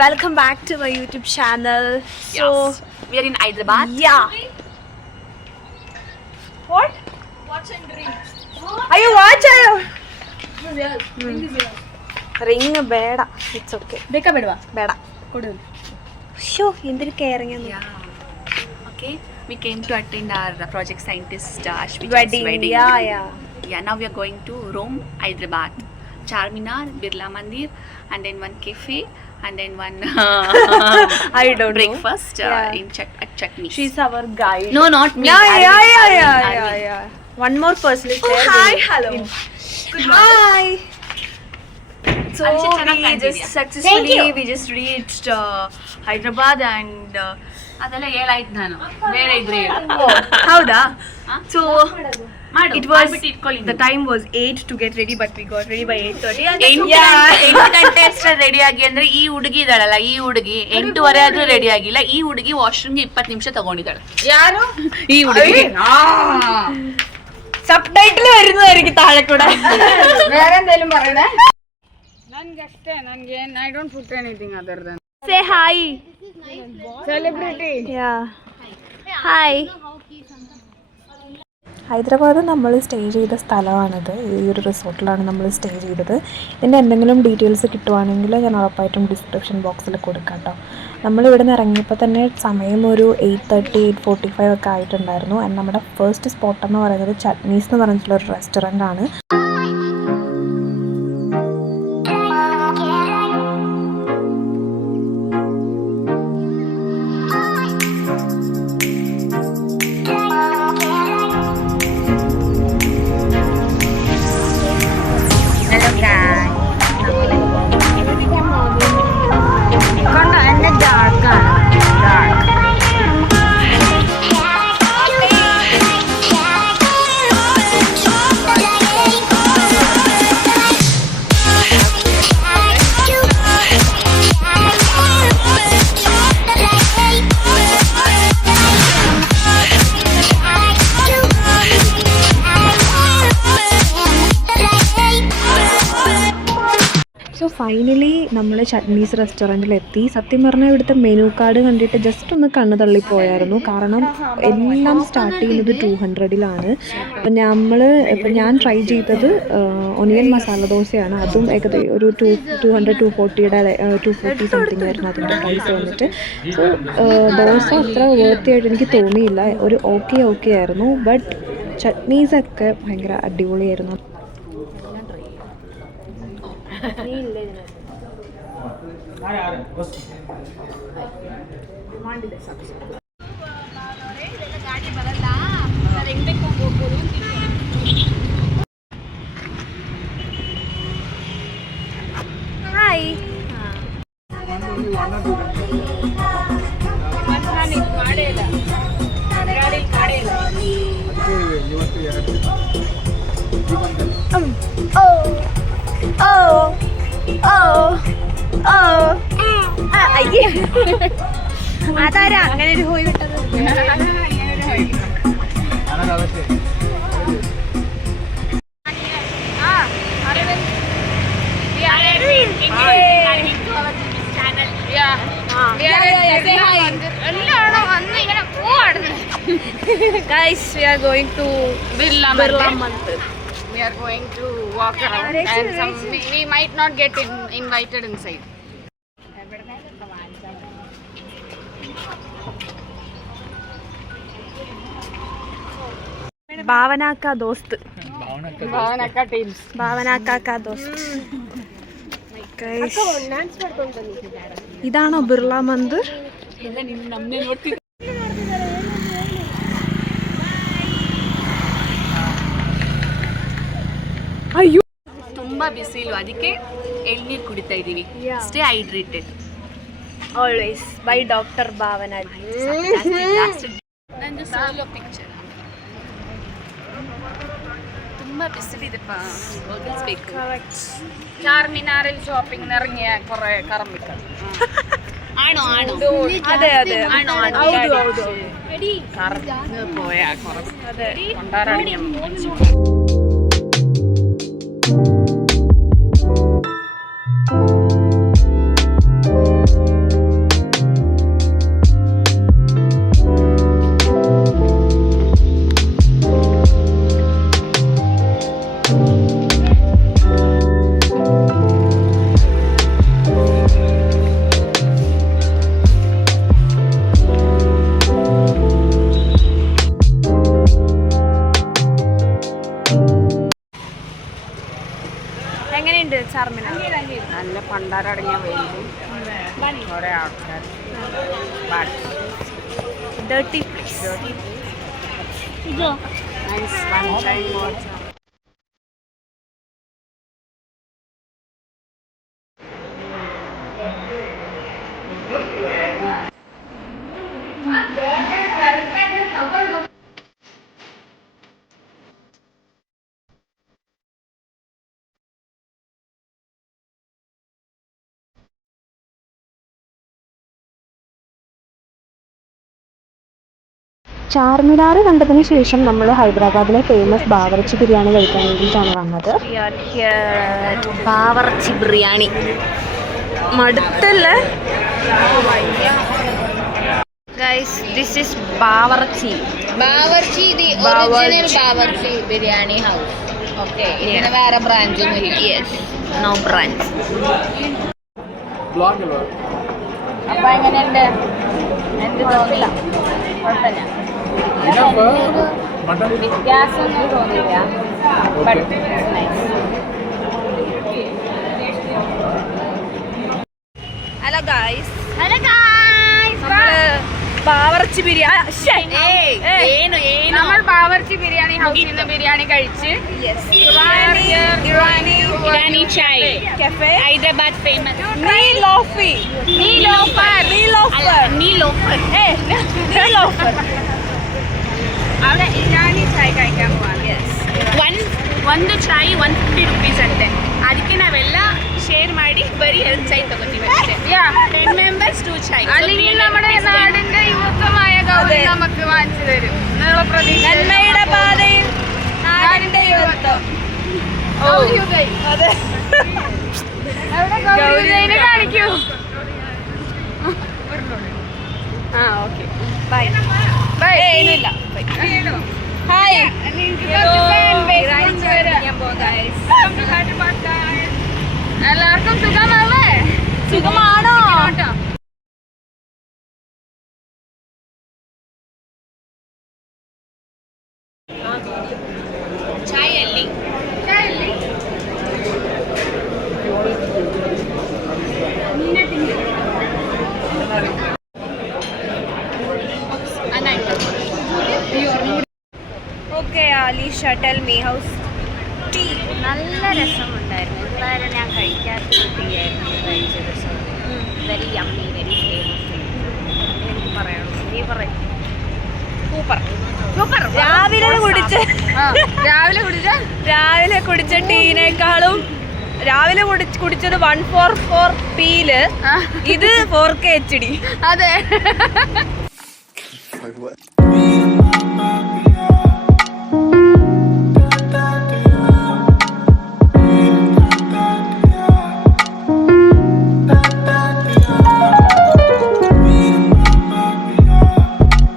Welcome back to my YouTube channel. So we are in Hyderabad. Yeah. What? Watch and drink. Are you watching? Ring beda. It's okay. Beka bedva. Beda. Kodu. Shoo, endiru caring annu. Yeah. Okay. We came to attend our project scientist Ashwita's Wedding. Yeah. Yeah, now we are going to Rome, Hyderabad, Charminar, Birla Mandir, and then one cafe, and then one I don't breakfast Yeah. at Chutney. She's our guide. No, not me. Yeah. One more person is there. Hi, hello. Good hi. So Archana we Kandidia. just successfully reached Hyderabad and ಅದೆಲ್ಲ ಹೇಳಾಯ್ತು ನಾನು ಬೇರೆ ಇದ್ರೆ howda? So ಮಾಡು it was ಇಟ್ಕೊಳ್ಳಿ the time was 8 to get ready, but we got ready by 8:30 and 8 ಗಂಟೆ ಅಷ್ಟೇ ready ಆಗಿ ಅಂದ್ರೆ ಈ ಹುಡುಗಿ ಇದ್ದಾಳಲ್ಲ ಈ ಹುಡುಗಿ 8:30 ಆದ್ರೂ ರೆಡಿ ಆಗಿಲ್ಲ ಈ ಹುಡುಗಿ ವಾಶ್ರೂಮ್ಗೆ 20 ನಿಮಿಷ ತಗೊಂಡಿದ್ದಾಳೆ ಯಾರು ಈ ಹುಡುಗಿ സബ്ടൈറ്റിൽ വരുന്നതായിരിക്കും താഴെ കൂടെ വേറെ എന്തെങ്കിലും പറയണേ നನ್ಗಷ್ಟೇ ನನಗೆ I don't put anything other than say hi celebrity yeah hi. Hyderabad നമ്മൾ സ്റ്റേ ചെയ്ത സ്ഥലമാണിത്. ഈ ഒരു റിസോർട്ടിലാണ് നമ്മൾ സ്റ്റേ ചെയ്തത്. ഇതിൻ്റെ എന്തെങ്കിലും ഡീറ്റെയിൽസ് കിട്ടുവാണെങ്കിൽ ഞാൻ ഉറപ്പായിട്ടും ഡിസ്ക്രിപ്ഷൻ ബോക്സിൽ കൊടുക്കാം കേട്ടോ. നമ്മളിവിടെ നിന്ന് ഇറങ്ങിയപ്പോൾ തന്നെ സമയം ഒരു 8:30 8:45 ഒക്കെ ആയിട്ടുണ്ടായിരുന്നു. ആൻഡ് നമ്മുടെ ഫസ്റ്റ് സ്പോട്ട് എന്ന് പറയുന്നത് ചട്നീസ് എന്ന് പറഞ്ഞിട്ടുള്ളൊരു റെസ്റ്റോറൻ്റ് ആണ്. സോ ഫൈനലി നമ്മൾ ചട്നീസ് റെസ്റ്റോറൻറ്റിലെത്തി. സത്യം പറഞ്ഞാൽ ഇവിടുത്തെ മെനു കാർഡ് കണ്ടിട്ട് ജസ്റ്റ് ഒന്ന് കണ്ണ് തള്ളിപ്പോയായിരുന്നു. കാരണം എല്ലാം സ്റ്റാർട്ട് ചെയ്യുന്നത് 200-ലാണ്. അപ്പം ഞാൻ ട്രൈ ചെയ്തത് ഒനിയൻ മസാല ദോശയാണ്. അതും ഏകദേശം ഒരു 240 സംതിങ് ആയിരുന്നു അതിൻ്റെ പ്രൈസ് വന്നിട്ട്. സോ ദോശ അത്ര വേർത്തിയായിട്ട് എനിക്ക് തോന്നിയില്ല. ഒരു ഓക്കെ ആയിരുന്നു. ബട്ട് ചട്നീസൊക്കെ ഭയങ്കര അടിപൊളിയായിരുന്നു. Hi. അതാരാ അങ്ങനെ ഒരു ഹോയ് വിട്ടത്? Guys, we are going to Birla Mandir. we are going to walk around and we might not get invited inside. ഭാവന കാ ദോസ്ത്. Bhavanaka teams. ഭാവന കാ ദോസ്ത്. ഇതാണോ ബിർള മന്ദിർ? ಅಯ್ಯೋ ತುಂಬಾ ಬಿಸಿಲು, ಅದಕ್ಕೆ ಎಳ್ನೀರು ಕುಡಿತಾ ಇದೀವಿ. Stay hydrated always by doctor Bhavana. ನಂದು ಸೋಲೋ ಪಿಕ್ಚರ್. ತುಂಬಾ ಬಿಸಿಲಿದೆಪ್ಪ, ಹೋಗಿಸ್ಬೇಕು. ചാർമിനാറിൽ ഷോപ്പിംഗ് ഇറങ്ങിയ കുറെ കറമ്പിക്കൾ. ആണോ അതെ ഹൗದು കറന്ന് പോയാ കുറച്ച് കൊണ്ടാരണിയം. ചാർമിനാർ. നല്ല പണ്ടാരടങ്ങിയ വെയിലും കുറെ ആൾക്കാർ. Dirty. ഇതോ Nice one time more. Charminar കണ്ടതിന് ശേഷം നമ്മൾ ഹൈദരാബാദിലെ ഫേമസ് ബാവർച്ചി ബിരിയാണി കഴിക്കാൻ വേണ്ടിയിട്ടാണ് വന്നത്. ബാവർച്ചി ബിരിയാണി മടുത്തല്ലേ guys, this is Bawarchi. Bawarchi, the original Bawarchi biryani house. Okay, ഇതിന് വേറെ ബ്രാഞ്ച് ഒന്നും ഇല്ല. Yes, no branch. അപ്പൊ എങ്ങനെയുണ്ട്? എനിക്ക് തോന്നില്ല, കുഴപ്പമില്ല, വ്യത്യാസമൊന്നും തോന്നില്ല. But nice. ഹലോ ഗായ്സ്, നമ്മള് ബാവർച്ചി ബിരിയാണി നമ്മൾ ബാവർച്ചി ബിരിയാണി ഹൗസിൽ നിന്ന് ബിരിയാണി കഴിച്ച് ഇറാനി ചായ് കഫേ ഹൈദരാബാദ് ഫേമസ് നീലോഫർ. അവിടെ ഇറാനി ചായ കഴിക്കാൻ പോവാണ്. ಒಂದು ಚಾಯ್ 150 rupees ಅಂತೆ. ಅದಕ್ಕೆ ನಾವೆಲ್ಲ ಶೇರ್ ಮಾಡಿ ಬರೀ 2 ಚಾಯ್ ತಗೋತೀವಿ ಅಷ್ಟೇ. 10 members 2 ಚಾಯ್. അല്ലെങ്കിൽ നമ്മുടെ നാടിന്റെ യുവത്വമായ ഗൗരി നമുക്ക് വാങ്ങിച്ചു തരും എന്നുള്ള പ്രതീക്ഷ. നന്മയുടെ പാതയിൽ നാടിന്റെ യുവത്വം. അതെ, ഗൗരിനെ കാണിക്കൂ. ആ, ഓക്കെ, ബൈ ബൈ. ഇല്ല ഹായ് എല്ലാവർക്കും സുഖമാണല്ലേ? സുഖമാണോ? ಚಾಯ್ ಅಲ್ಲಿ okay Alisha, tell me how's tea. നല്ല രസമുണ്ടായിരുന്നു. എന്തായാലും ഞാൻ കഴിക്കാത്ത ടീ ആയിരുന്നു കഴിച്ചത്. Very yummy, very famous. എനിക്ക് പറയാനുള്ളൂ. നീ പറയും. സൂപ്പർ. രാവിലെ കുടിച്ച ടീനേക്കാളും രാവിലെ കുടിച്ചത് 144 പീല്, ഇത് 4K HD. അതെ.